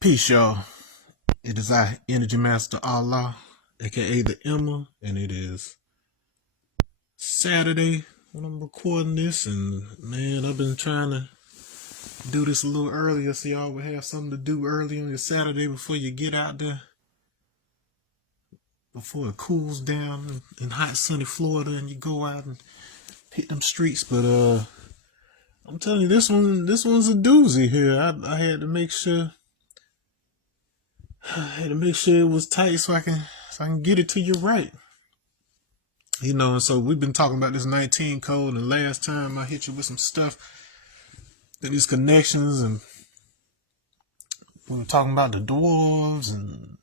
Peace, y'all. It is I, Energy Master Allah, aka the Emma, and it is Saturday when I'm recording this. And man, I've been trying to do this a little earlier so y'all would have something to do early on your Saturday before you get out there, before it cools down in hot sunny Florida and you go out and hit them streets. But I'm telling you, this one's a doozy here. I had to make sure. I had to make sure it was tight so I can get it to you right. You know, and so we've been talking about this 19 code, and last time I hit you with some stuff, these connections, and we were talking about the dwarves and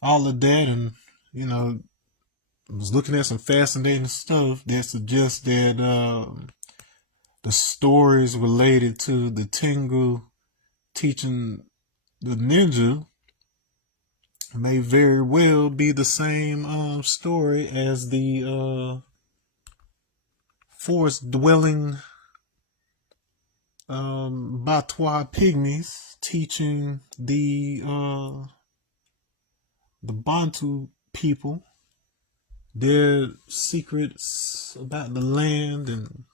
all of that, and you know, I was looking at some fascinating stuff that suggests that the stories related to the Tengu teaching the ninja may very well be the same story as the forest dwelling Batwa pygmies teaching the Bantu people their secrets about the land and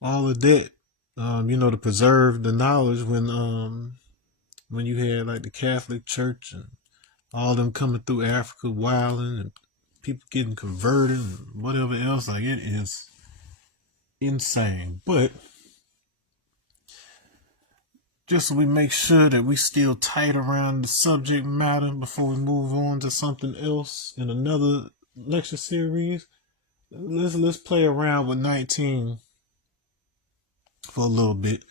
all of that. You know, to preserve the knowledge when you had like the Catholic Church and all them coming through Africa wilding and people getting converted and whatever else. Like, it is insane. But just so we make sure that we still tight around the subject matter before we move on to something else in another lecture series, let's play around with 19 for a little bit,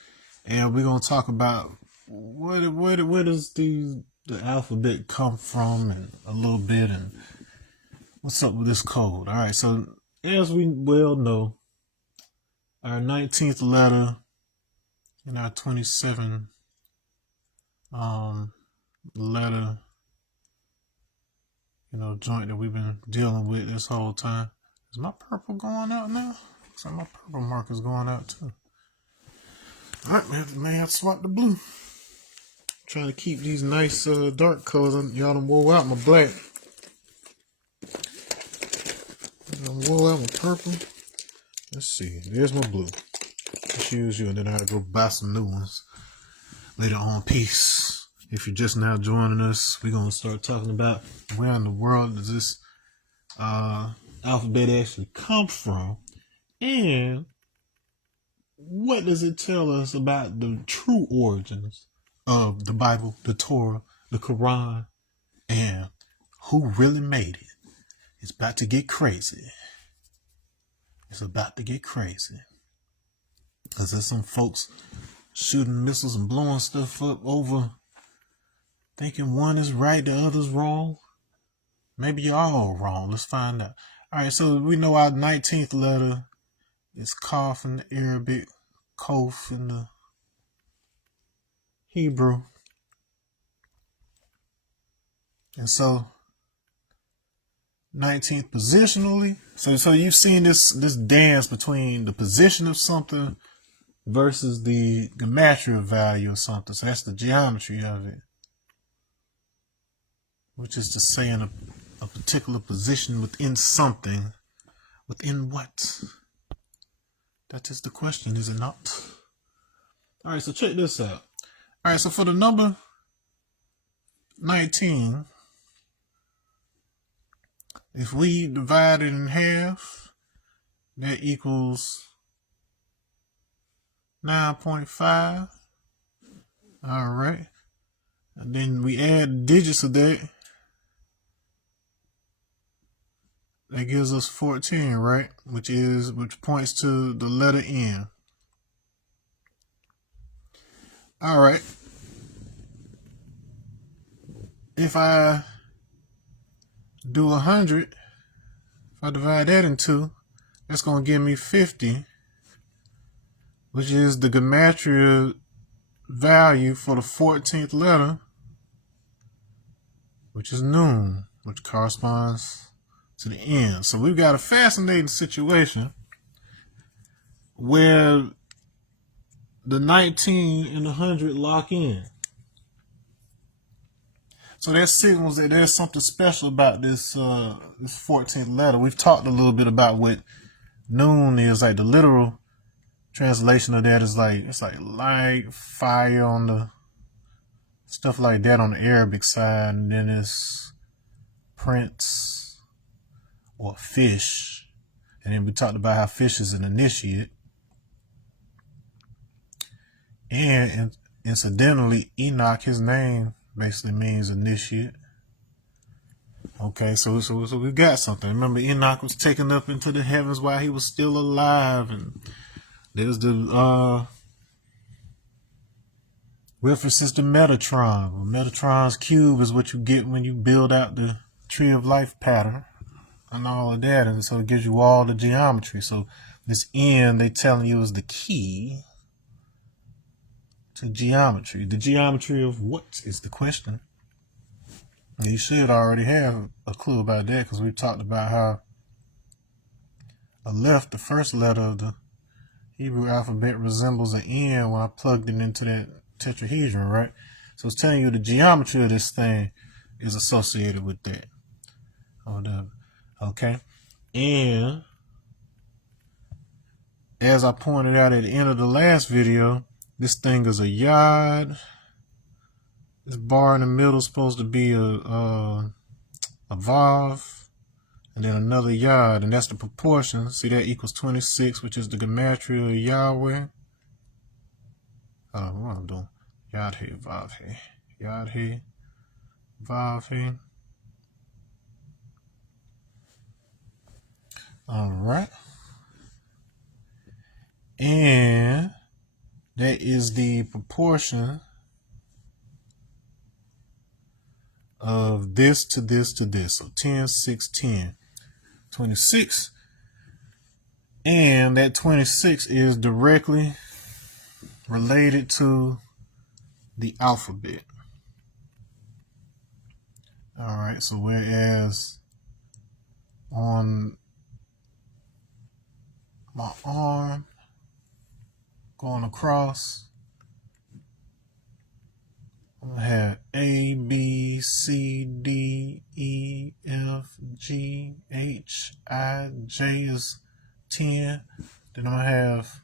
and we're gonna talk about where does the alphabet come from, and a little bit, and what's up with this code. All right, so as we well know, our 19th letter in our 27 letter, joint that we've been dealing with this whole time. Is my purple going out now? Looks like my purple marker's going out too. Alright, man, may have to swap the blue. Trying to keep these nice dark colors. Y'all done wore out my black. Done wore out my purple. Let's see. There's my blue. Let's use you, and then I gotta go buy some new ones later on. Peace. If you're just now joining us, we're gonna start talking about where in the world does this alphabet actually come from, and what does it tell us about the true origins of the Bible, the Torah, the Quran, and who really made it? It's about to get crazy. It's about to get crazy. Because there's some folks shooting missiles and blowing stuff up over thinking one is right, the other's wrong. Maybe you're all wrong. Let's find out. All right, so we know our 19th letter is Qaf in the Arabic, Kof in the Hebrew. And so 19th positionally. So you've seen this dance between the position of something versus the gematria value of something. So that's the geometry of it, which is to say in a particular position within something. Within what? That is the question, is it not? All right, so check this out. All right, so for the number 19, if we divide it in half, that equals 9.5. All right. And then we add digits of that. That gives us 14, right? Which points to the letter N. All right. If I do 100, if I divide that in 2, that's going to give me 50, which is the gematria value for the 14th letter, which is noon, which corresponds to the end. So we've got a fascinating situation where the 19 and the 100 lock in. So that signals that there's something special about this 14th letter. We've talked a little bit about what noon is. Like the literal translation of that is like, it's like light, fire on the stuff like that on the Arabic side, and then it's prince or fish. And then we talked about how fish is an initiate. And incidentally, Enoch, his name basically means initiate. Okay, so we got something. Remember, Enoch was taken up into the heavens while he was still alive, and there's the references to Metatron. Well, Metatron's cube is what you get when you build out the tree of life pattern and all of that, and so it gives you all the geometry. So this N, they telling you, is the key to geometry. The geometry of what is the question? You should already have a clue about that, because we talked about how Aleph, the first letter of the Hebrew alphabet, resembles an N when I plugged it into that tetrahedron, right? So it's telling you the geometry of this thing is associated with that. Okay? And as I pointed out at the end of the last video, this thing is a yod. This bar in the middle is supposed to be a vav, and then another yod, and that's the proportion. See, that equals 26, which is the gematria of Yahweh. What I'm doing? Yod he, vav he, yod he, vav he. All right, and that is the proportion of this to this to this. So 10, 6, 10, 26. And that 26 is directly related to the alphabet. All right, so whereas on my arm going across, I have A, B, C, D, E, F, G, H, I, J is 10. Then I'm going to have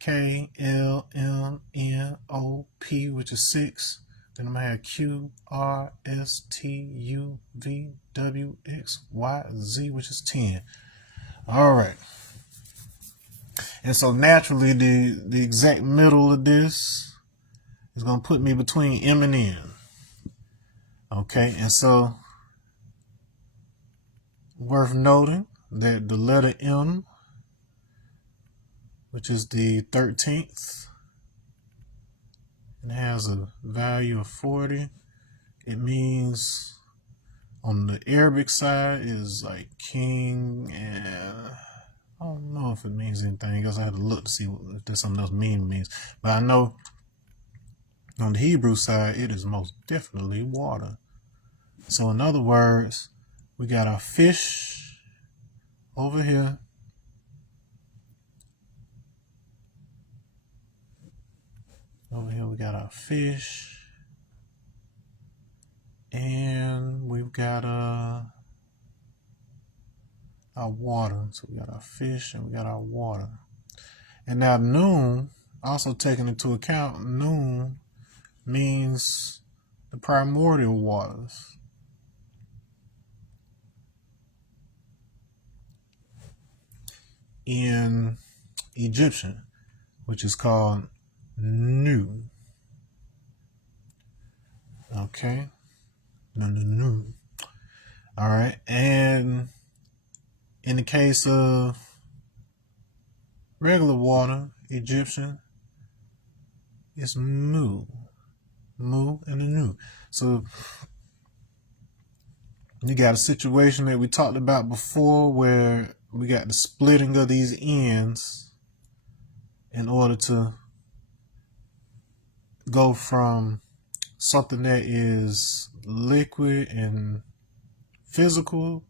K, L, M, N, O, P, which is 6. Then I'm going to have Q, R, S, T, U, V, W, X, Y, Z, which is 10. All right. And so naturally, the exact middle of this is going to put me between M and N. Okay, and so worth noting that the letter M, which is the 13th, and has a value of 40. It means on the Arabic side is like king, and I don't know if it means anything else. I had to look to see if there's something else means. But I know on the Hebrew side, it is most definitely water. So in other words, we got our fish over here. Over here we got our fish. And we've got our water. So we got our fish and we got our water. And now noon, also taking into account, noon means the primordial waters. In Egyptian, which is called Nu. Okay. Nu. All right. And in the case of regular water, Egyptian, it's Mu. Mu and the Nu. So you got a situation that we talked about before where we got the splitting of these ends in order to go from something that is liquid and physical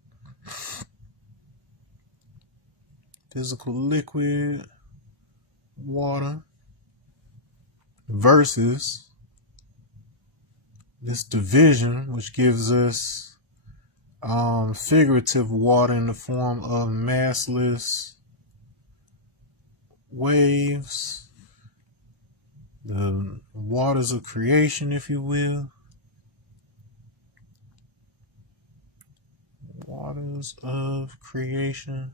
liquid, water, versus this division, which gives us figurative water in the form of massless waves, the waters of creation, if you will. Waters of creation.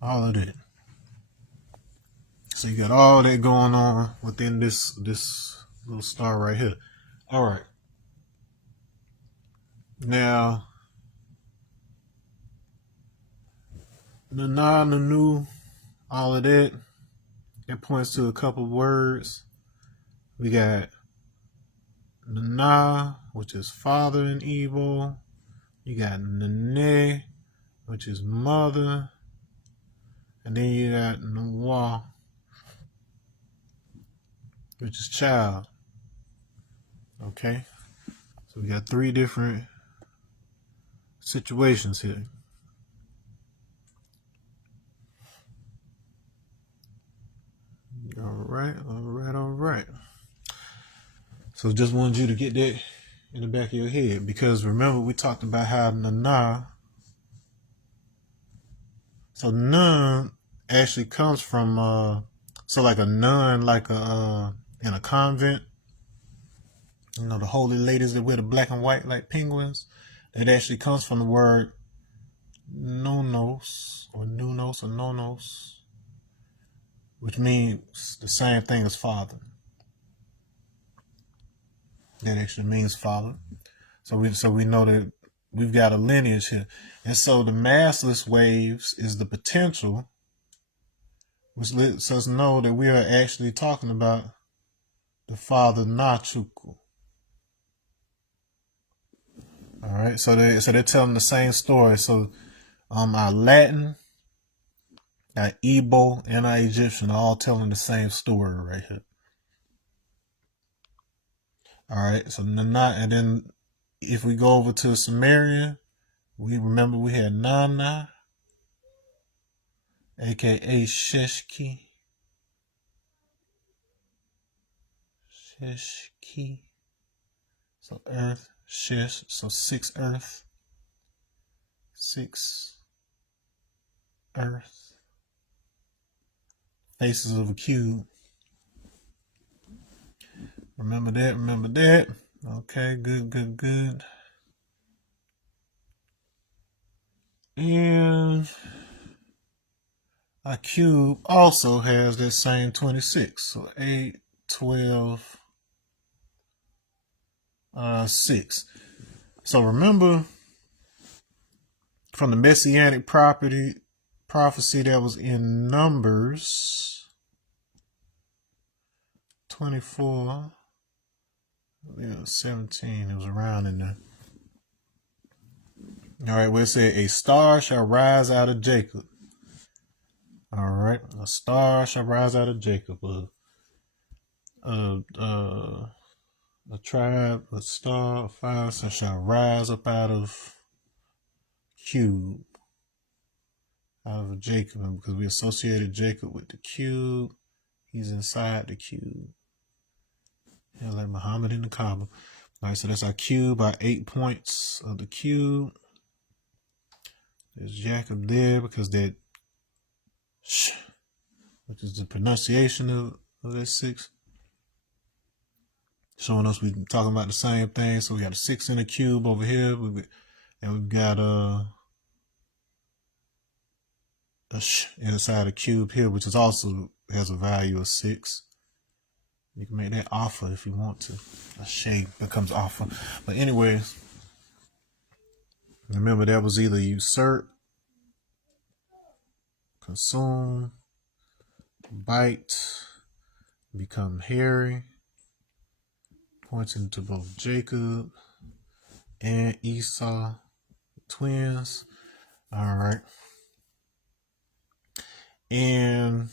All of that. So you got all that going on within this little star right here. All right. Now, the na, the nu, all of that, it points to a couple words. We got the na, which is father in Igbo. You got nene, which is mother. And then you got nwa, which is child. Okay? So we got three different situations here. All right. So just wanted you to get that in the back of your head, because remember we talked about how Nana. So nun actually comes from so like a nun, like a in a convent. You know, the holy ladies that wear the black and white like penguins. That actually comes from the word nonos or nonos, which means the same thing as father. That actually means father. So we know that we've got a lineage here. And so the massless waves is the potential, which lets us know that we are actually talking about the father Nachuku. All right, so they're telling the same story. So our Latin, our Igbo, and our Egyptian are all telling the same story right here. All right, so Nana, and then if we go over to Sumerian, we remember we had Nana, aka Sheshki. So earth, Shesh, so 6 earth. 6 earth. Faces of a cube. Remember that. Okay, good. And a cube also has that same 26. So 8, 12, 6. So remember from the messianic prophecy that was in Numbers 24, 17, it was around in there. All right, where it said, a star shall rise out of Jacob. All right, a star shall rise out of Jacob. A tribe, a star, a fire shall rise up out of cube, out of Jacob, because we associated Jacob with the cube. He's inside the cube. Yeah, like Muhammad in the Kaaba. All right, so that's our cube, our 8 points of the cube. There's Jacob there because that sh, which is the pronunciation of that 6. Showing us we're talking about the same thing. So we got a 6 in the cube over here. And we've got a sh inside the cube here, which is also has a value of 6. You can make that alpha if you want to. A shade becomes alpha. But anyways, remember that was either usurp, consume, bite, become hairy, pointing to both Jacob and Esau, twins. All right. And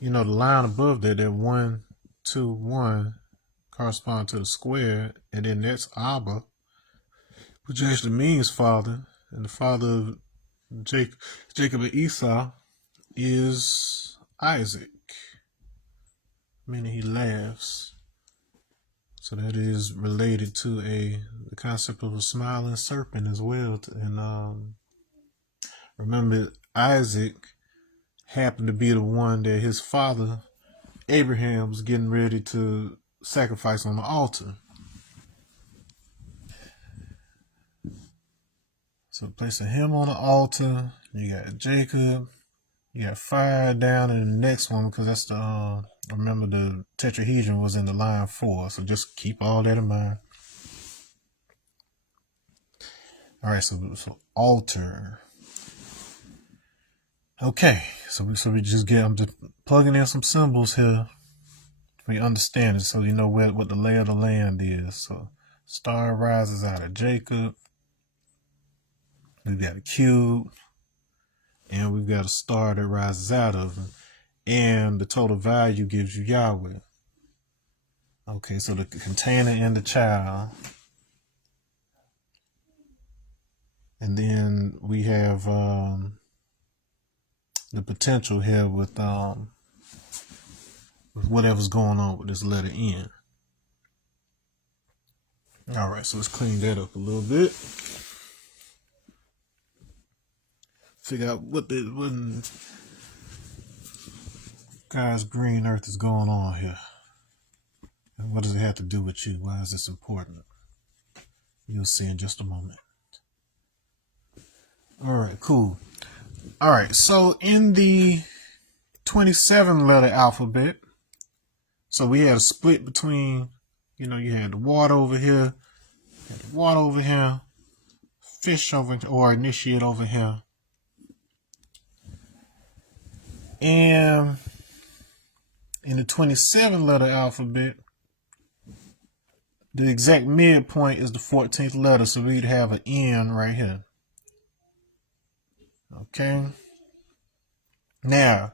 you know, the line above that 1, 2, 1 correspond to the square, and then that's Abba, which actually means father, and the father of Jacob and Esau is Isaac. meaning he laughs. So that is related to the concept of a smiling serpent as well. And remember, Isaac happened to be the one that his father Abraham was getting ready to sacrifice on the altar. So placing him on the altar, you got Jacob, you got fire down in the next one, because that's the remember the tetrahedron was in the line 4, so just keep all that in mind. All right, so altar. Okay, so we just I'm just plugging in some symbols here. We understand it, so you know what the lay of the land is. So star rises out of Jacob. We've got a cube, and we've got a star that rises out of him, and the total value gives you Yahweh. Okay, so the container and the child, and then we have the potential here with whatever's going on with this letter N. All right, so let's clean that up a little bit. Figure out what God's green earth is going on here. And what does it have to do with you? Why is this important? You'll see in just a moment. All right, cool. All right, so in the 27 letter alphabet, so we had a split between, you had the water over here, fish over, or initiate over here. And in the 27 letter alphabet, the exact midpoint is the 14th letter, so we'd have an N right here. Okay. Now,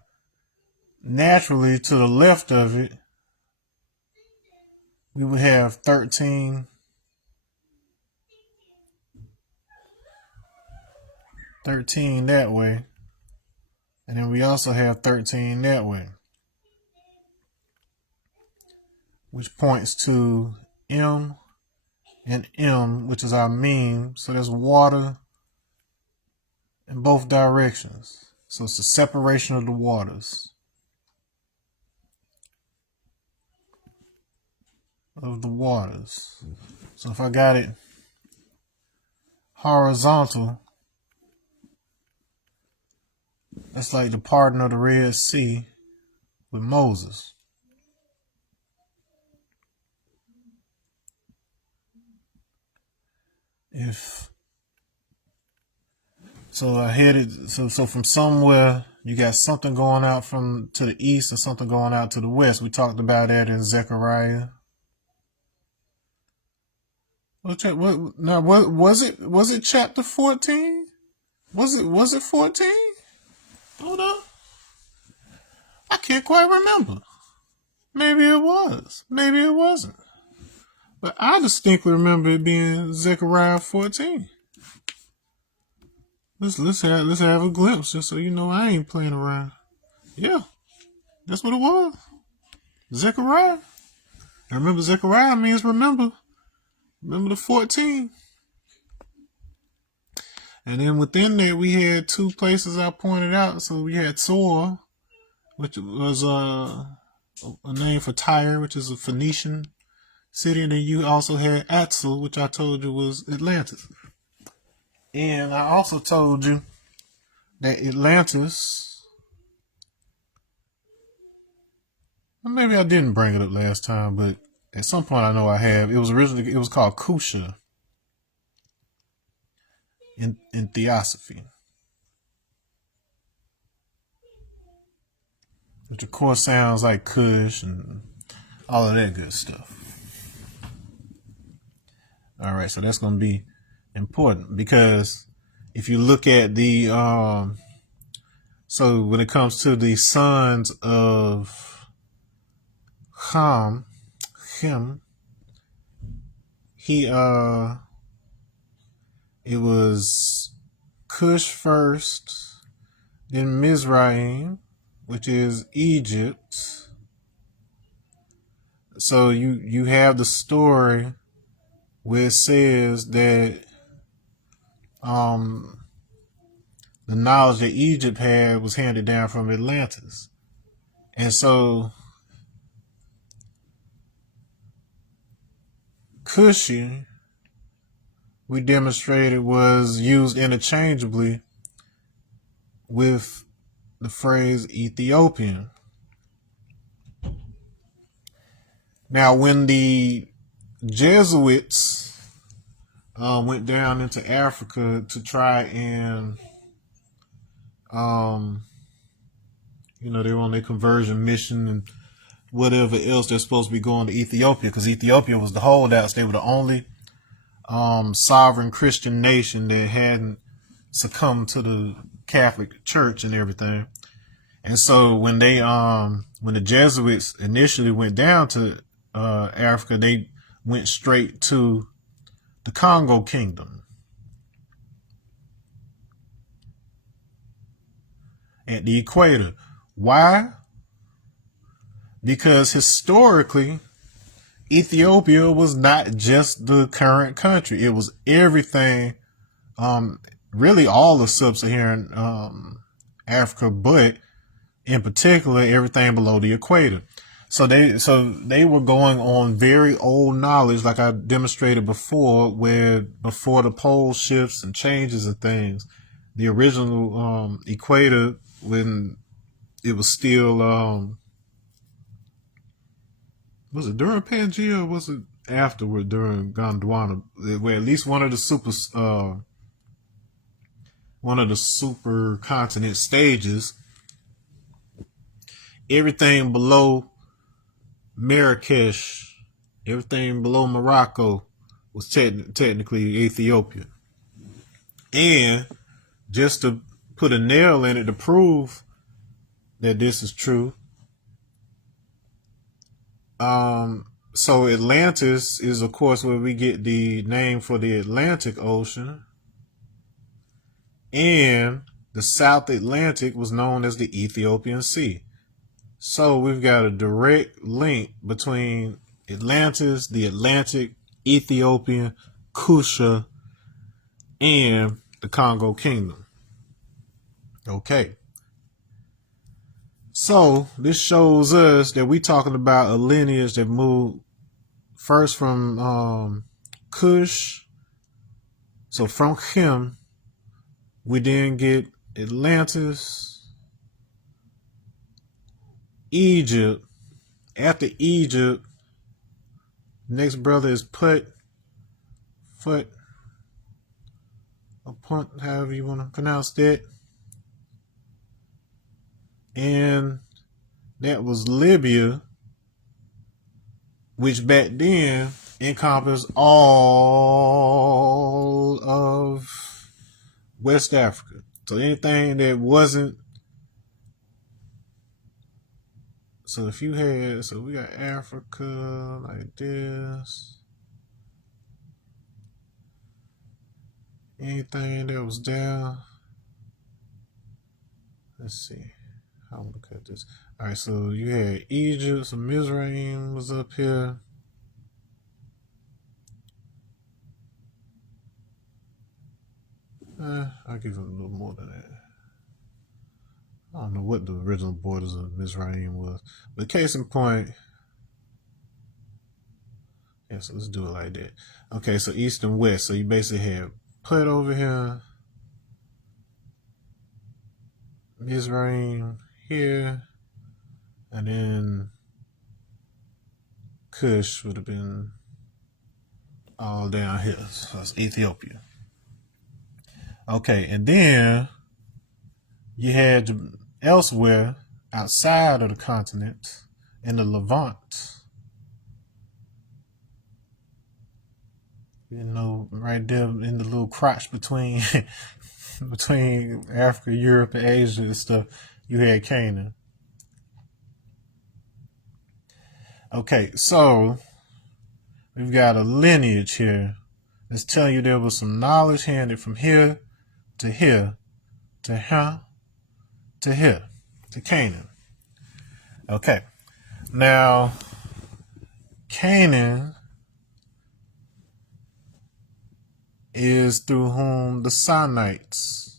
naturally, to the left of it, we would have 13 that way. And then we also have 13 that way, which points to M and M, which is our mean. So there's water in both directions. So it's the separation of the waters. So if I got it horizontal, that's like the parting of the Red Sea with Moses. So from somewhere you got something going out to the east and something going out to the west. We talked about that in Zechariah. Was it chapter 14? Was it 14? Hold up. I can't quite remember. Maybe it was. Maybe it wasn't. But I distinctly remember it being Zechariah 14. Let's have a glimpse, just so you know I ain't playing around. Yeah, that's what it was. Zechariah. I remember Zechariah means remember. Remember the 14. And then within that, we had 2 places I pointed out. So we had Tor, which was a name for Tyre, which is a Phoenician city. And then you also had Atzel, which I told you was Atlantis. And I also told you that Atlantis, well, maybe I didn't bring it up last time, but at some point I know I have. It was called Kusha in Theosophy, which of course sounds like Kush and all of that good stuff. All right, so that's going to be important, because if you look at the so when it comes to the sons of Ham, it was Cush first, then Mizraim, which is Egypt, So you have the story where it says that um the knowledge that Egypt had was handed down from Atlantis. And so Cushi, we demonstrated, was used interchangeably with the phrase Ethiopian. Now, when the Jesuits went down into Africa to try and, they were on their conversion mission and whatever else they're supposed to be going to Ethiopia, because Ethiopia was the holdouts. They were the only sovereign Christian nation that hadn't succumbed to the Catholic Church and everything. And so when the Jesuits initially went down to Africa, they went straight to the Congo Kingdom. At the equator. Why? Because historically, Ethiopia was not just the current country. It was everything, really all of sub-Saharan Africa, but in particular, everything below the equator. So they were going on very old knowledge, like I demonstrated before, where before the pole shifts and changes and things, the original equator, when it was still was it during Pangea or was it afterward during Gondwana, where at least one of the super continent stages, everything below Marrakesh, everything below Morocco was technically Ethiopia. And just to put a nail in it to prove that this is true, so Atlantis is, of course, where we get the name for the Atlantic Ocean, and the South Atlantic was known as the Ethiopian Sea. So we've got a direct link between Atlantis, the Atlantic, Ethiopian, Kusha, and the Congo Kingdom. Okay. So this shows us that we're talking about a lineage that moved first from Kush. So from him, we then get Atlantis, Egypt. After Egypt, next brother is Put, however you want to pronounce that. And that was Libya, which back then encompassed all of West Africa. So anything that wasn't, so if you had, so we got Africa like this. Anything that was down, let's see. I'm gonna cut this. All right, so you had Egypt, so Mizraim was up here. I'll give it a little more than that. I don't know what the original borders of Mizraim was, but case in point, yeah. So let's do it like that. Okay, so east and west. So you basically have Put over here, Mizraim here, and then Kush would have been all down here. So it's Ethiopia. Okay, and then you had elsewhere outside of the continent in the Levant. Right there in the little crotch between between Africa, Europe, and Asia and stuff, you had Canaan. Okay, so we've got a lineage here that's telling you there was some knowledge handed from here to here to here to here to Canaan. Okay, now Canaan is through whom the Sinites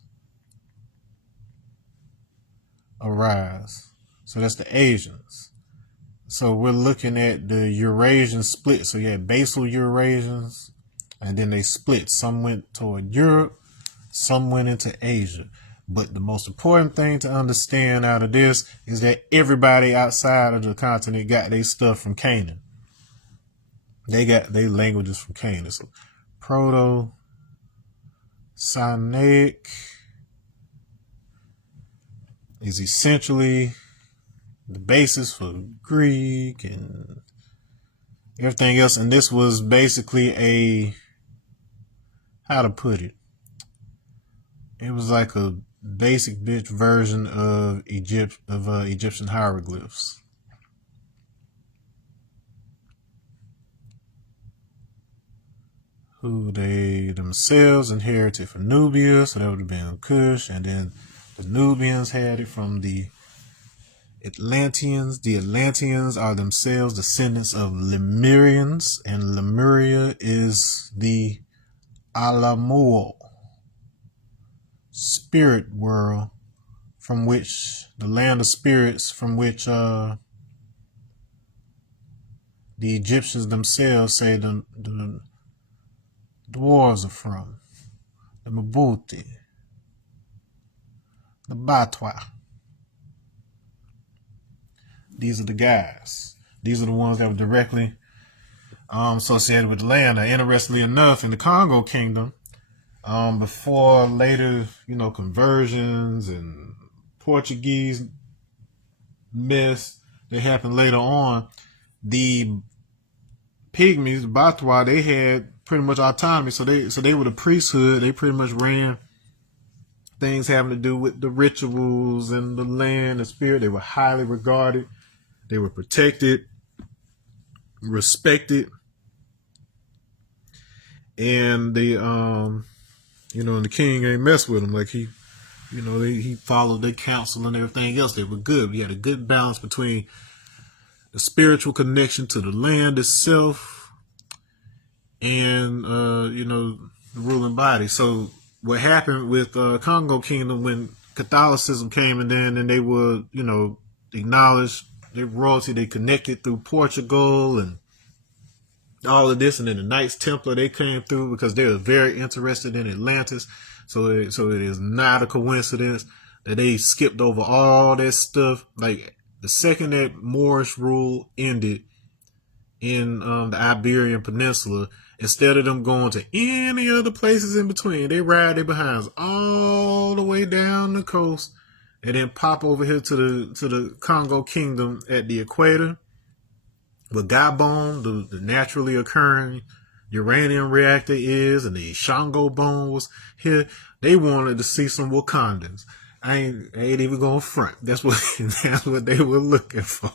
arise. So that's the Asians. So we're looking at the Eurasian split. So you had basal Eurasians, and then they split. Some went toward Europe, some went into Asia. But the most important thing to understand out of this is that everybody outside of the continent got their stuff from Canaan. They got their languages from Canaan. So Proto-Sinaitic is essentially the basis for Greek and everything else. And this was basically how to put it? It was like a basic bitch version of Egyptian hieroglyphs. Who they themselves inherited from Nubia, so that would have been Kush, and then the Nubians had it from the Atlanteans. The Atlanteans are themselves descendants of Lemurians, and Lemuria is the Alamuo spirit world, from which the land of spirits, from which the Egyptians themselves say the dwarves are from, the Mabuti, the Batwa. These are the guys. These are the ones that were directly associated with the land. Now, interestingly enough, in the Congo Kingdom, before later, conversions and Portuguese mess that happened later on, the Pygmies, the Batwa, they had pretty much autonomy. So they were the priesthood. They pretty much ran things having to do with the rituals and the land, the spirit. They were highly regarded. They were protected, respected, and they, and the king ain't mess with them. Like he followed their counsel and everything else. They were good. We had a good balance between the spiritual connection to the land itself and, the ruling body. So what happened with Congo Kingdom when Catholicism came in there, and they were, acknowledged their royalty, they connected through Portugal and all of this, and then the Knights Templar, they came through because they were very interested in Atlantis. So it is not a coincidence that they skipped over all that stuff. Like the second that Moorish rule ended in the Iberian Peninsula, instead of them going to any other places in between, they ride their behinds all the way down the coast and then pop over here to the Congo Kingdom at the equator. With Gabon, the naturally occurring uranium reactor is, and the Shango bone was here. They wanted to see some Wakandans. I ain't even gonna front. That's what they were looking for.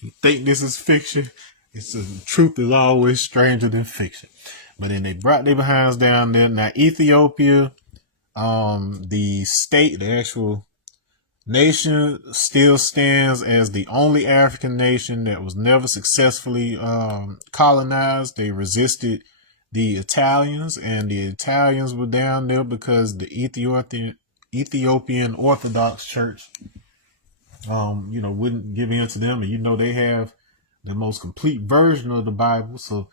You think this is fiction? Truth is always stranger than fiction. But then they brought their behinds down there. Now Ethiopia, the state, the actual nation, still stands as the only African nation that was never successfully colonized. They resisted the Italians, and the Italians were down there because the Ethiopian Orthodox Church, wouldn't give in to them. And they have the most complete version of the Bible. So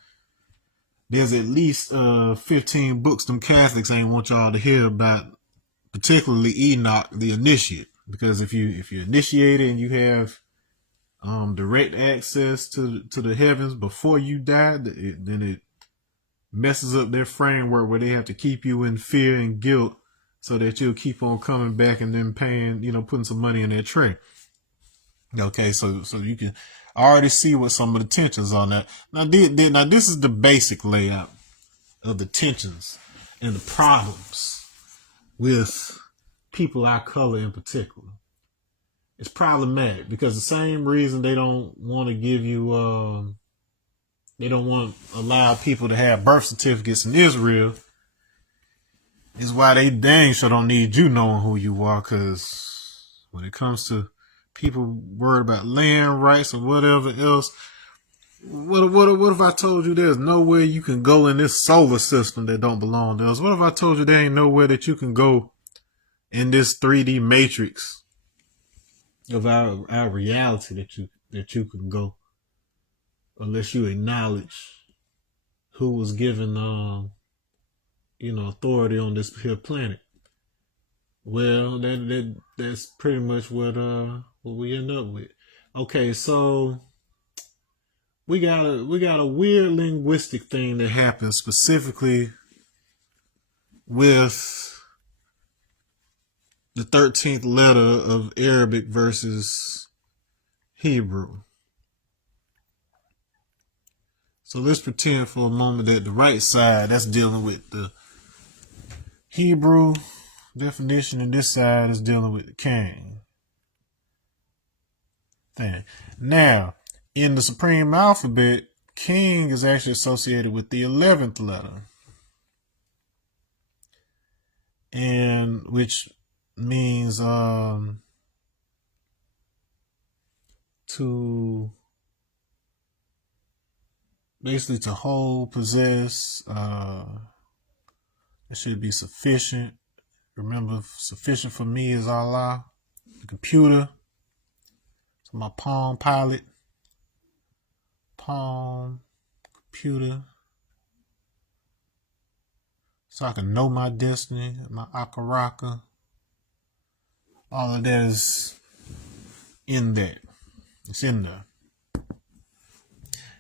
there's at least 15 books them Catholics ain't want y'all to hear about, particularly Enoch, the initiate. Because if you're initiated and you have direct access to the heavens before you die, then it messes up their framework where they have to keep you in fear and guilt so that you'll keep on coming back and then paying, putting some money in their tray. Okay, so you can already see what some of the tensions on that. Now this is the basic layout of the tensions and the problems with people our color in particular. It's problematic because the same reason they don't want to give you, they don't want to allow people to have birth certificates in Israel is why they dang sure don't need you knowing who you are. Because when it comes to people worried about land rights or whatever else, What if I told you there's nowhere you can go in this solar system that don't belong to us? What if I told you there ain't nowhere that you can go in this 3D matrix of our reality that you can go unless you acknowledge who was given authority on this here planet? Well, that's pretty much what we end up with. Okay, so we got a weird linguistic thing that happens specifically with the 13th letter of Arabic versus Hebrew. So let's pretend for a moment that the right side, that's dealing with the Hebrew definition, and this side is dealing with the King thing. Now, in the Supreme Alphabet, King is actually associated with the 11th letter, and which means to basically to hold, possess. It should be sufficient. Remember, sufficient for me is Allah. The computer. So my Palm Pilot. Palm computer. So I can know my destiny, my Akaraka. All of that is in that. It's in there.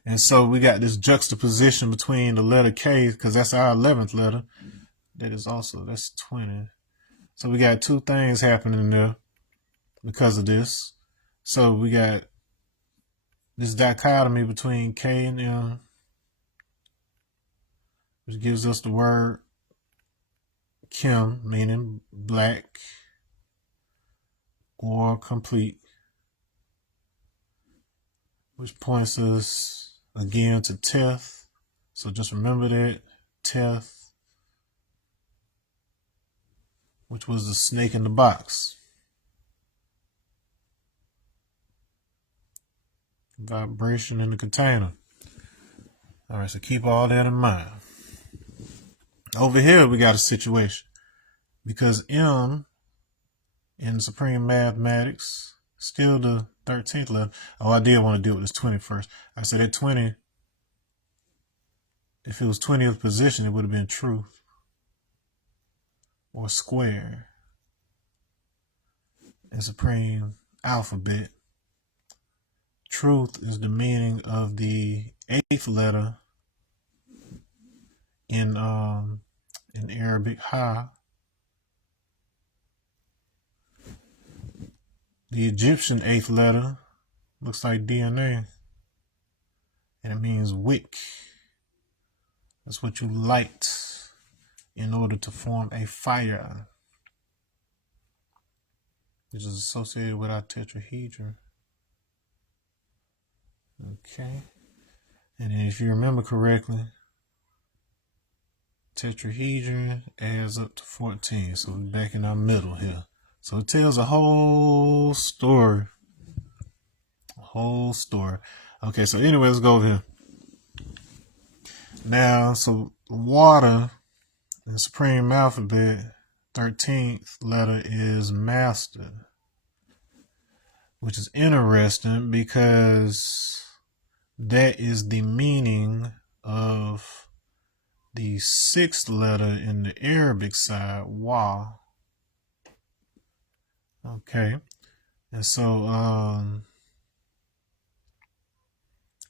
And so we got this juxtaposition between the letter K, because that's our 11th letter. That's 20. So we got two things happening there because of this. So we got this dichotomy between K and M, which gives us the word Kim, meaning black or complete, which points us again to Teth. So just remember that, Teth, which was the snake in the box. Vibration in the container. All right, so keep all that in mind. Over here, we got a situation. Because M in Supreme Mathematics, still the 13th letter. Oh, I did want to deal with this 20 first. I said that 20, if it was 20th position, it would have been truth or square in Supreme Alphabet. Truth is the meaning of the 8th letter in Arabic, Ha. The Egyptian 8th letter looks like DNA, and it means wick. That's what you light in order to form a fire, which is associated with our tetrahedron. Okay. And if you remember correctly, tetrahedron adds up to 14. So we're back in our middle here. So it tells a whole story. A whole story. Okay, so anyway, let's go over here. Now, so water in Supreme Alphabet, 13th letter is Masta, which is interesting because that is the meaning of the 6th letter in the Arabic side, Wa. Okay. And so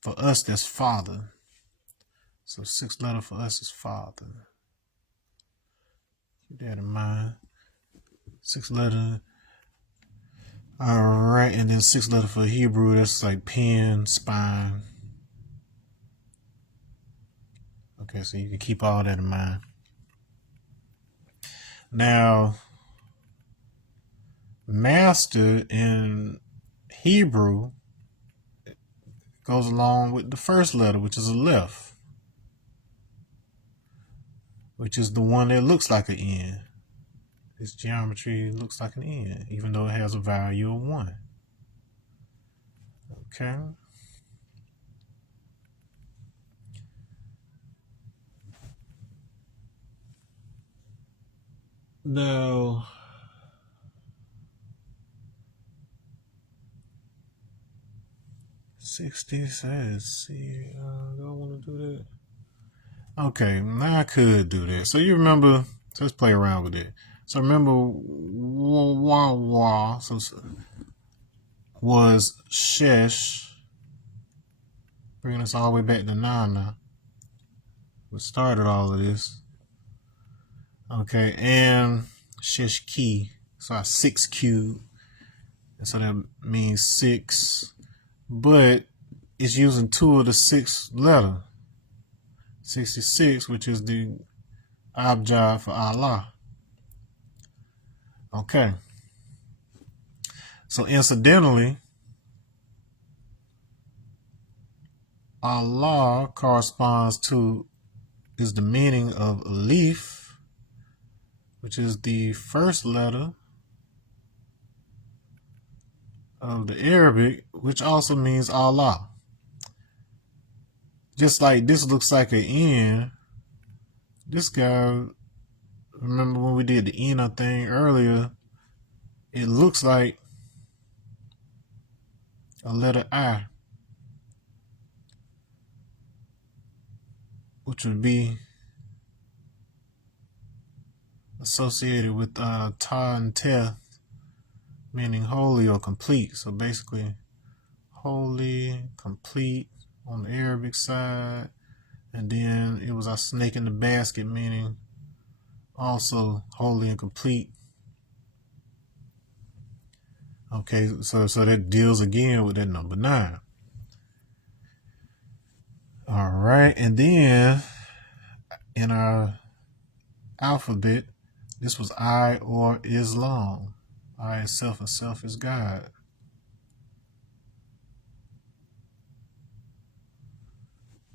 for us, that's father. So 6th letter for us is father. Keep that in mind. 6th letter. All right. And then 6th letter for Hebrew, that's like pen, spine. Okay, so you can keep all that in mind. Now, master in Hebrew goes along with the first letter, which is Aleph, which is the one that looks like an N. This geometry looks like an N, even though it has a value of 1. Okay. Now, '60 says, see, do I want to do that? Okay, now I could do that. So you remember, so let's play around with it. So remember, wah wah, so was shesh, bringing us all the way back to Nana. We started all of this. Okay, and shesh key, so our 6 cubed, and so that means 6, but it's using 2 of the 6 letter, 66, which is the abjad for Allah. Okay. So incidentally, Allah corresponds to, is the meaning of alif, which is the first letter of the Arabic, which also means Allah. Just like this looks like an N, this guy, remember when we did the N thing earlier, it looks like a letter I, which would be associated with ta and teth, meaning holy or complete. So basically, holy, complete on the Arabic side, and then it was a snake in the basket, meaning also holy and complete. Okay, so that deals again with that number 9. All right, and then in our alphabet, this was I or Islam. I is self and self is God.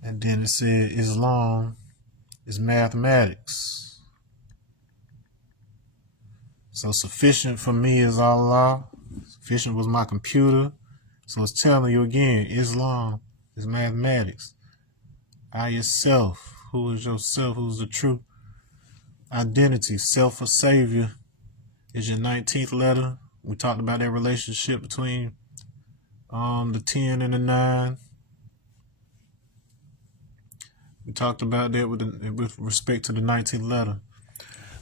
And then it said Islam is mathematics. So sufficient for me is Allah. Sufficient was my computer. So it's telling you again, Islam is mathematics. I yourself, who is yourself, who's the true identity, self or savior, is your 19th letter. We talked about that relationship between the 10 and the 9. We talked about that with respect to the 19th letter.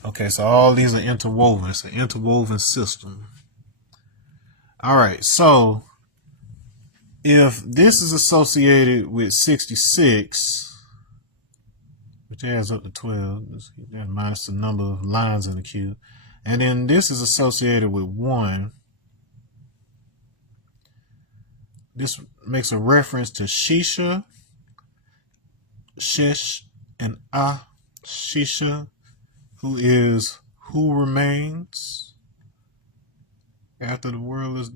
Okay, so all these are interwoven. It's an interwoven system. All right, so if this is associated with 66, which adds up to 12, that minus the number of lines in the cube, and then this is associated with 1, this makes a reference to Shisha, Shesh, and Shisha, who remains after the world is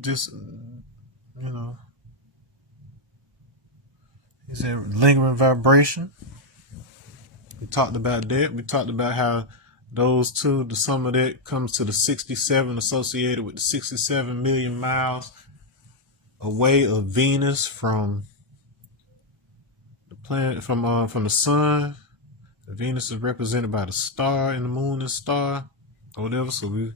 is a lingering vibration. We talked about that. We talked about how those two, the sum of that comes to the 67 associated with the 67 million miles away of Venus from the planet, from the sun. Venus is represented by the star, and the moon is star, or whatever. So we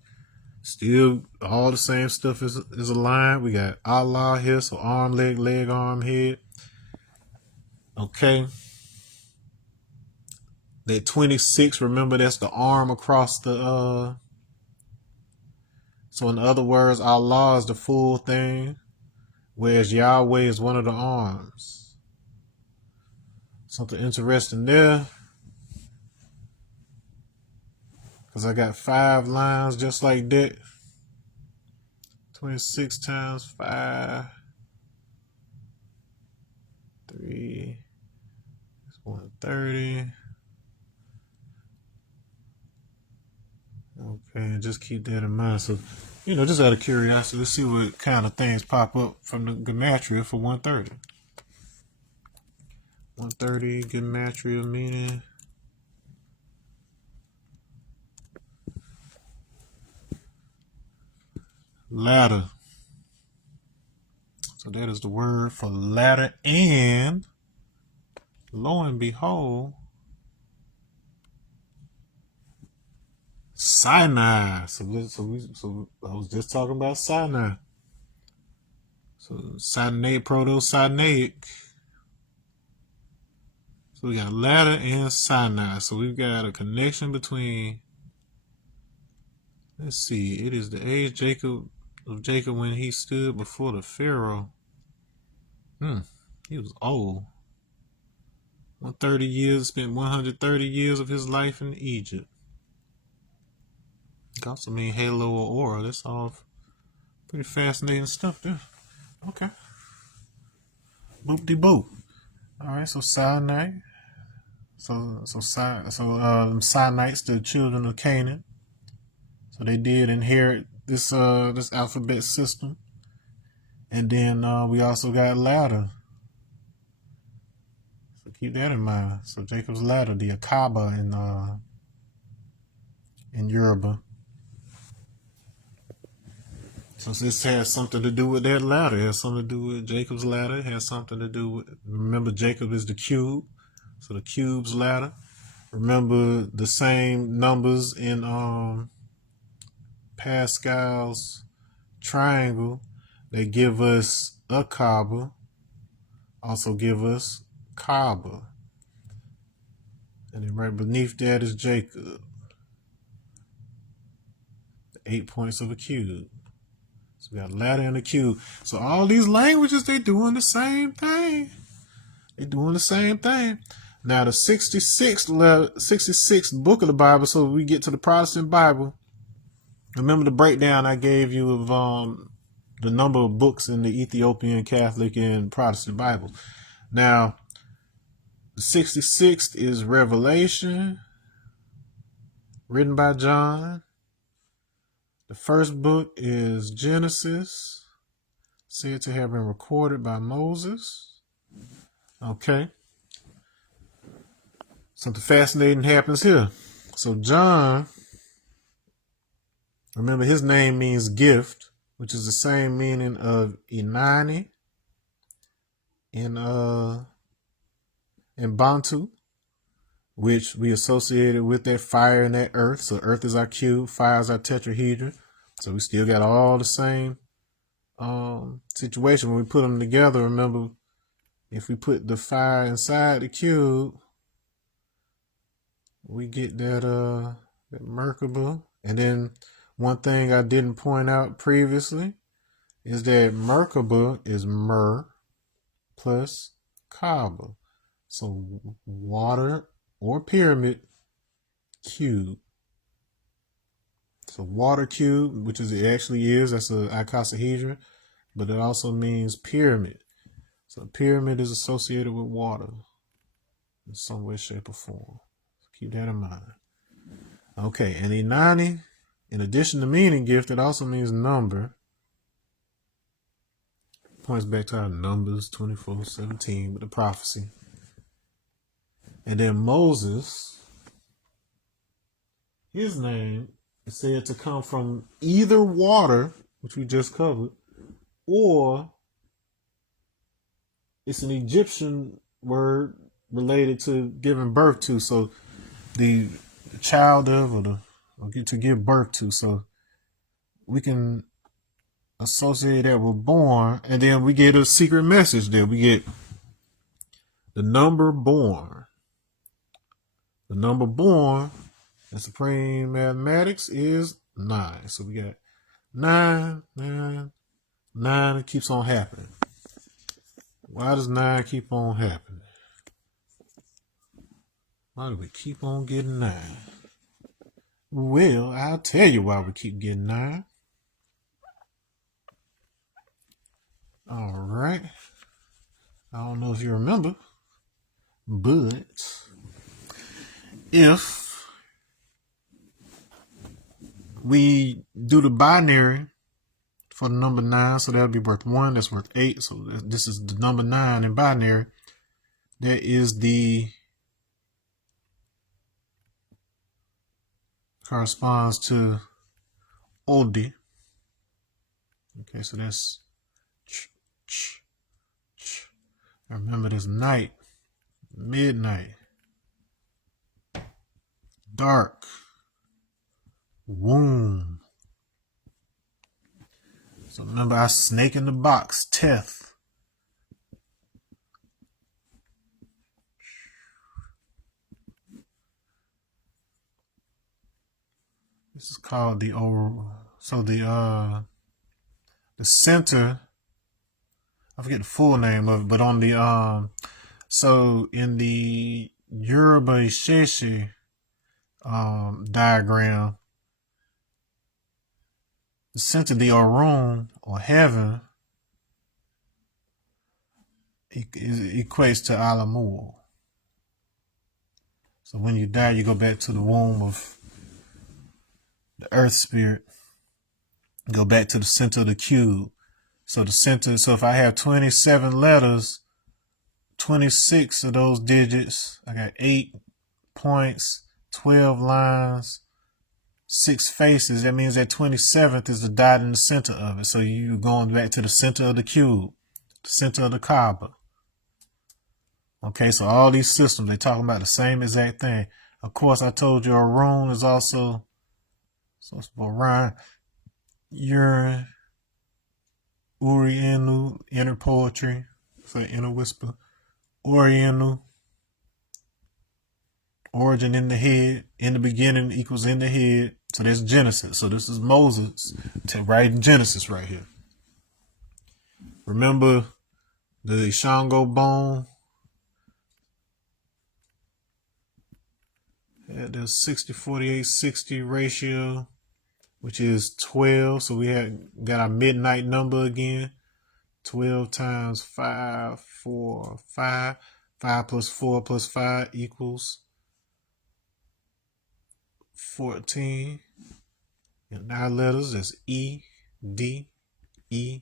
still all the same stuff is aligned. We got Allah here, so arm, leg, arm, head. Okay. That 26, remember that's the arm across the so in other words, Allah is the full thing, whereas Yahweh is one of the arms. Something interesting there, because I got 5 lines just like that. 26 times 5, 3, it's 130. Okay, and just keep that in mind. So, just out of curiosity, let's see what kind of things pop up from the gematria for 130. 130 gematria meaning ladder. So that is the word for ladder, and lo and behold, Sinai. So I was just talking about Sinai. So Sinaitic, Proto-Sinaitic. So we got ladder and Sinai. So we've got a connection between. Let's see. It is the age of Jacob when he stood before the Pharaoh. He was old. 130 years, spent 130 years of his life in Egypt. It also mean halo or aura. That's all pretty fascinating stuff there. Okay. Boop de boop. All right, so Sinai. Sinites, the children of Canaan. So they did inherit this alphabet system. And then we also got ladder. So keep that in mind. So Jacob's ladder, the Akaba in Yoruba. So this has something to do with that ladder. It has something to do with Jacob's ladder. It has something to do with, remember, Jacob is the cube. So the cube's ladder. Remember the same numbers in Pascal's triangle. They give us a Kaaba. Also give us Kaaba. And then right beneath that is Jacob. The 8 points of a cube. So we got ladder and a cube. So all these languages, they doing the same thing. They doing the same thing. Now the 66th book of the Bible, so we get to the Protestant Bible. Remember the breakdown I gave you of the number of books in the Ethiopian Catholic and Protestant Bibles. Now, the 66th is Revelation, written by John. The first book is Genesis, said to have been recorded by Moses. Okay. Something fascinating happens here. So John, remember his name means gift, which is the same meaning of Inani in Bantu, which we associated with that fire and that earth. So earth is our cube, fire is our tetrahedron. So we still got all the same situation when we put them together. Remember, if we put the fire inside the cube, we get that Merkaba. And then one thing I didn't point out previously is that Merkaba is Mer plus Kaaba. So water or pyramid cube. So water cube, which is it actually is, that's a icosahedron, but it also means pyramid. So pyramid is associated with water in some way, shape, or form. So keep that in mind. Okay, and Inani, in addition to meaning gift, it also means number. Points back to our Numbers 24:17 with the prophecy. And then Moses, his name is said to come from either water, which we just covered, or it's an Egyptian word related to giving birth to. So the child of, or to give birth to. So we can associate that with born, and then we get a secret message there. We get the number born. The number born in supreme mathematics is 9. So we got 9, 9, 9. It keeps on happening. Why does 9 keep on happening? Why do we keep on getting 9? Well, I'll tell you why we keep getting 9. All right. I don't know if you remember, but if we do the binary for the number 9, so that'll be worth 1, that's worth 8. So this is the number 9 in binary. That is the corresponds to Odi. Okay, so that's I remember this night, midnight, dark, womb. So remember our snake in the box, Teth. This is called the center. I forget the full name of it, but on the so in the Yoruba Isheshi diagram, the center, the Orun or heaven, equates to Alamur. So when you die, you go back to the womb of the earth spirit. Go back to the center of the cube. So the center, so if I have 27 letters, 26 of those digits, I got 8 points, 12 lines, 6 faces. That means that 27th is the dot in the center of it. So you're going back to the center of the cube, the center of the Kaaba. Okay, so all these systems, they're talking about the same exact thing. Of course, I told you Arun is also, so it's Orion, Urine, Urienu, inner poetry, for the inner whisper. Orienu, origin in the head, in the beginning equals in the head. So that's Genesis. So this is Moses writing Genesis right here. Remember the Shango bone? Had the 60-48-60 ratio, which is 12. So we got our midnight number again. 12 times 5, 4, 5. 5 plus 4 plus 5 equals 14. And 9 letters, that's E, D, E,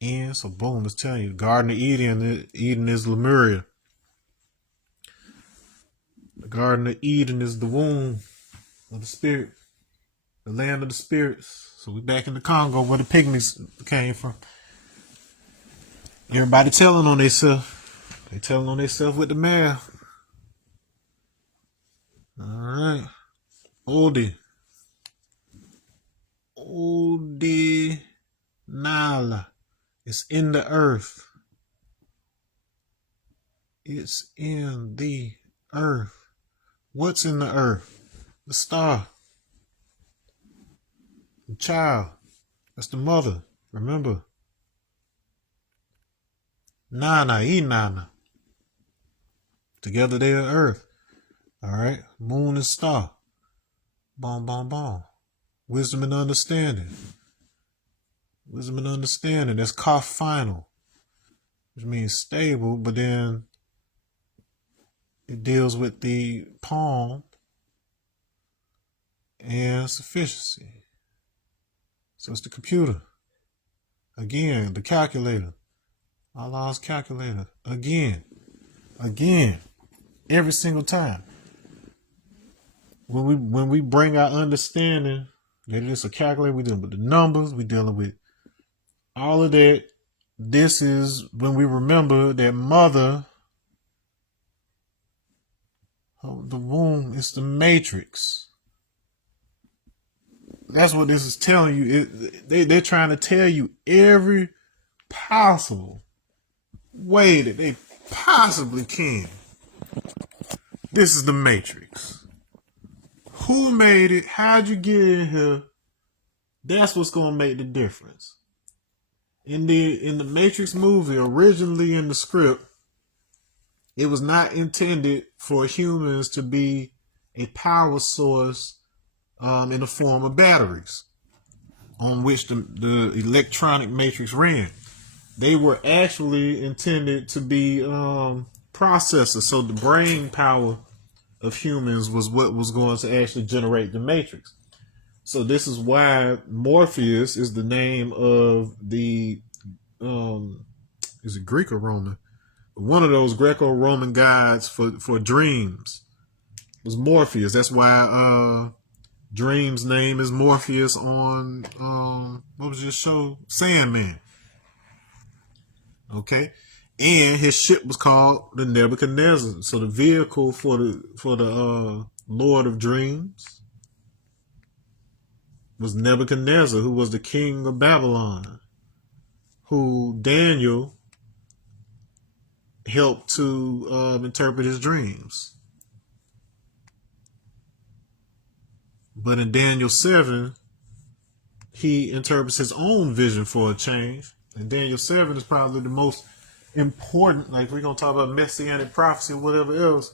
N. So boom, it's telling you, Garden of Eden is Lemuria. The Garden of Eden is the womb of the spirit, the land of the spirits. So we back in the Congo where the pygmies came from. Everybody telling on themselves. They telling on themselves with the math. All right. Odi Nala. It's in the earth. It's in the earth. What's in the earth? The star. The child. That's the mother. Remember. Nana. Together they are earth. All right. Moon and star. Boom. Wisdom and understanding. That's Kaf final, which means stable, but then it deals with the palm and sufficiency. So it's the computer. Again, the calculator. Allah's calculator. Again. Every single time. When we bring our understanding, that it's a calculator, we're dealing with the numbers, we're dealing with all of that. This is when we remember that mother, the womb is the matrix. That's what this is telling you. They're trying to tell you every possible way that they possibly can. This is the matrix. Who made it? How'd you get in here? That's what's going to make the difference. In the Matrix movie, originally in the script, it was not intended for humans to be a power source in the form of batteries on which the electronic matrix ran. They were actually intended to be processors. So the brain power of humans was what was going to actually generate the matrix. So this is why Morpheus is the name of the is it Greek or Roman? One of those Greco-Roman gods for dreams was Morpheus. That's why Dream's name is Morpheus on what was your show? Sandman. Okay. And his ship was called the Nebuchadnezzar. So the vehicle for the Lord of Dreams was Nebuchadnezzar, who was the king of Babylon, who Daniel helped to interpret his dreams. But in Daniel 7, he interprets his own vision for a change. And Daniel 7 is probably the most important, like we're going to talk about messianic prophecy or whatever else.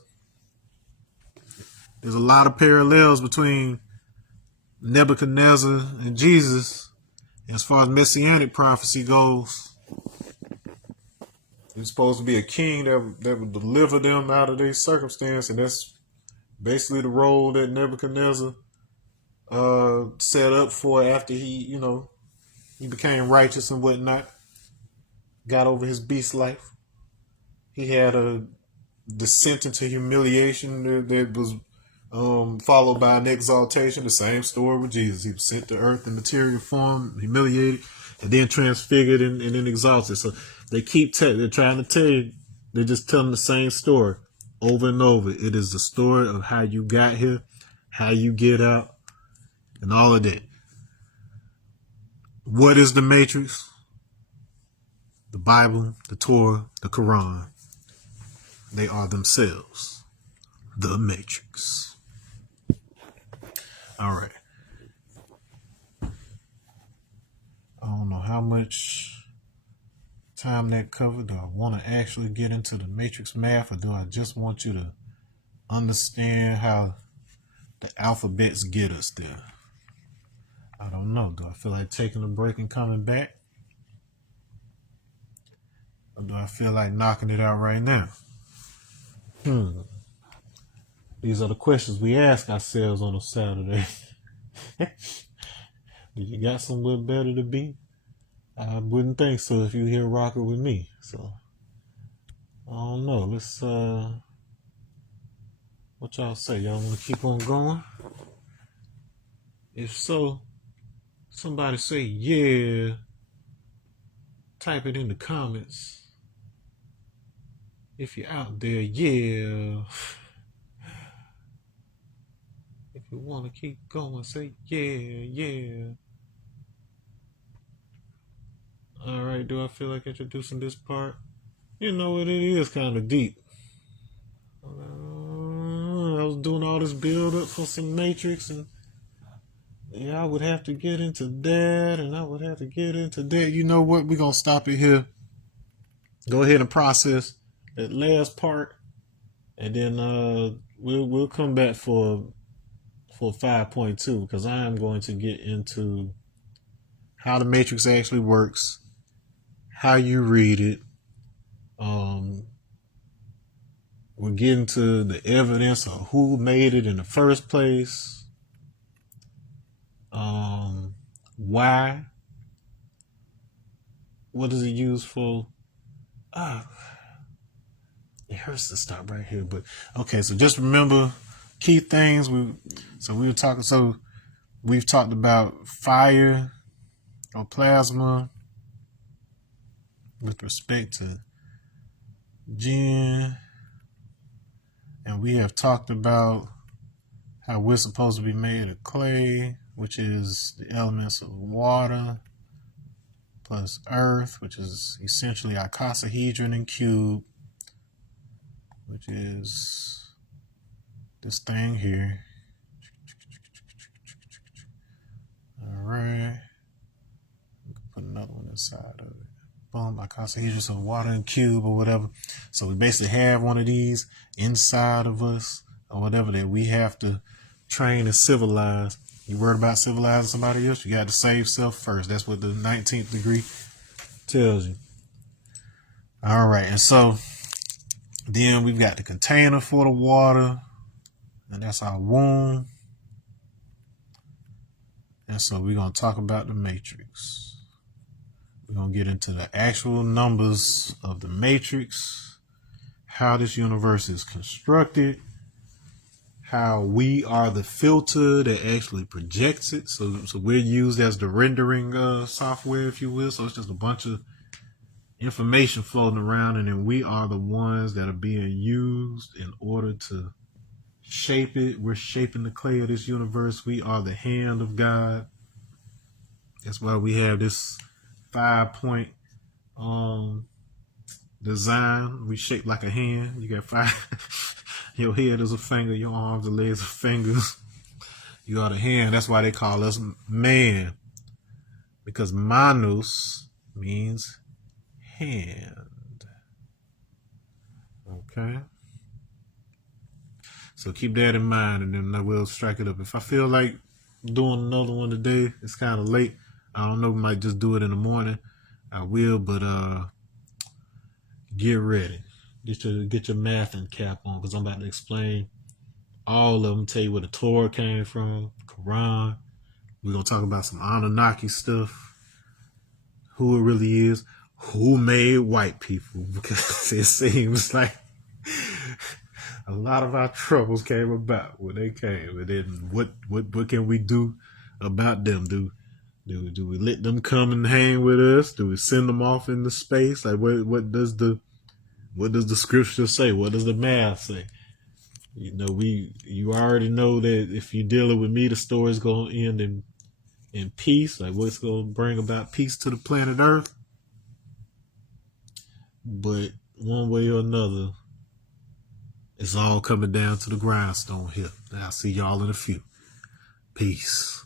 There's a lot of parallels between Nebuchadnezzar and Jesus as far as messianic prophecy goes. He was supposed to be a king that would deliver them out of their circumstance, and that's basically the role that Nebuchadnezzar set up for after he became righteous and whatnot, got over his beast life. He had a descent into humiliation that was followed by an exaltation. The same story with Jesus. He was sent to earth in material form, humiliated, and then transfigured and then exalted. So they they're trying to tell you, they're just telling the same story over and over. It is the story of how you got here, how you get out, and all of that. What is the Matrix? The Bible, the Torah, the Quran. They are themselves the Matrix. All right. I don't know how much time that covered. Do I want to actually get into the Matrix math, or do I just want you to understand how the alphabets get us there? I don't know. Do I feel like taking a break and coming back? Or do I feel like knocking it out right now? These are the questions we ask ourselves on a Saturday. Do you got somewhere better to be? I wouldn't think so if you here rocking with me. So, I don't know. Let's, what y'all say? Y'all want to keep on going? If so, somebody say, yeah. Type it in the comments. If you're out there, yeah. If you want to keep going, say, yeah. All right, do I feel like introducing this part? You know what, it is kind of deep. I was doing all this build up for some Matrix, and yeah, I would have to get into that, and I would have to get into that. You know what? We're going to stop it here. Go ahead and process that last part, and then we'll come back for 5.2, because I am going to get into how the Matrix actually works, how you read it. We're getting to the evidence of who made it in the first place. Why? What is it used for? It hurts to stop right here, but okay. So just remember key things. We've talked about fire or plasma with respect to Jinn, and we have talked about how we're supposed to be made of clay, which is the elements of water plus earth, which is essentially icosahedron and cube, which is this thing here. All right. Put another one inside of it. Boom, icosahedron, so water and cube or whatever. So we basically have one of these inside of us or whatever that we have to train and civilize. You worried about civilizing somebody else? You got to save self first. That's what the 19th degree tells you. All right, and so then we've got the container for the water, and that's our womb. And so we're going to talk about the Matrix. We're going to get into the actual numbers of the Matrix, how this universe is constructed, how we are the filter that actually projects it. So we're used as the rendering software, if you will. So it's just a bunch of information floating around, and then we are the ones that are being used in order to shape it. We're shaping the clay of this universe. We are the hand of God. That's why we have this 5-point design. We shape like a hand. You got 5. Your head is a finger. Your arms and legs are fingers. You are the hand. That's why they call us man. Because manus means hand. Okay? So keep that in mind, and then I will strike it up. If I feel like doing another one today, it's kind of late. I don't know, we might just do it in the morning. I will, but get ready. Get your math and cap on, because I'm about to explain all of them, tell you where the Torah came from, Quran. We're going to talk about some Anunnaki stuff, who it really is, who made white people, because it seems like a lot of our troubles came about when they came. And then what can we do about them? Do we let them come and hang with us? Do we send them off into space? Like what does the scripture say? What does the math say? You know, you already know that if you're dealing with me, the story's gonna end in peace. Like what's gonna bring about peace to the planet Earth. But one way or another, it's all coming down to the grindstone here. I'll see y'all in a few. Peace.